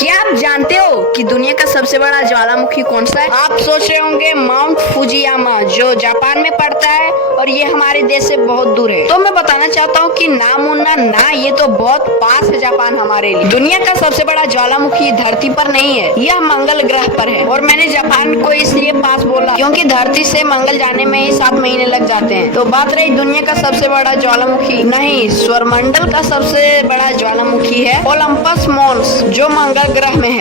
क्या आप जानते हो कि दुनिया का सबसे बड़ा ज्वालामुखी कौन सा है? आप सोच रहे होंगे माउंट फुजियामा, जो जापान में पड़ता है और ये हमारे देश से बहुत दूर है। तो मैं बताना चाहता हूँ कि ना मुन्ना ना, ये तो बहुत पास है जापान हमारे लिए। दुनिया का सबसे बड़ा ज्वालामुखी धरती पर नहीं है, यह मंगल ग्रह पर है। और मैंने जापान को इसलिए पास बोला क्योंकि धरती से मंगल जाने में ही 7 महीने लग जाते हैं। तो बात रही दुनिया का सबसे बड़ा ज्वालामुखी, नहीं, स्वरमंडल का सबसे बड़ा ज्वालामुखी है ओलंपस मोन्स, जो मंगल ग्रह में है।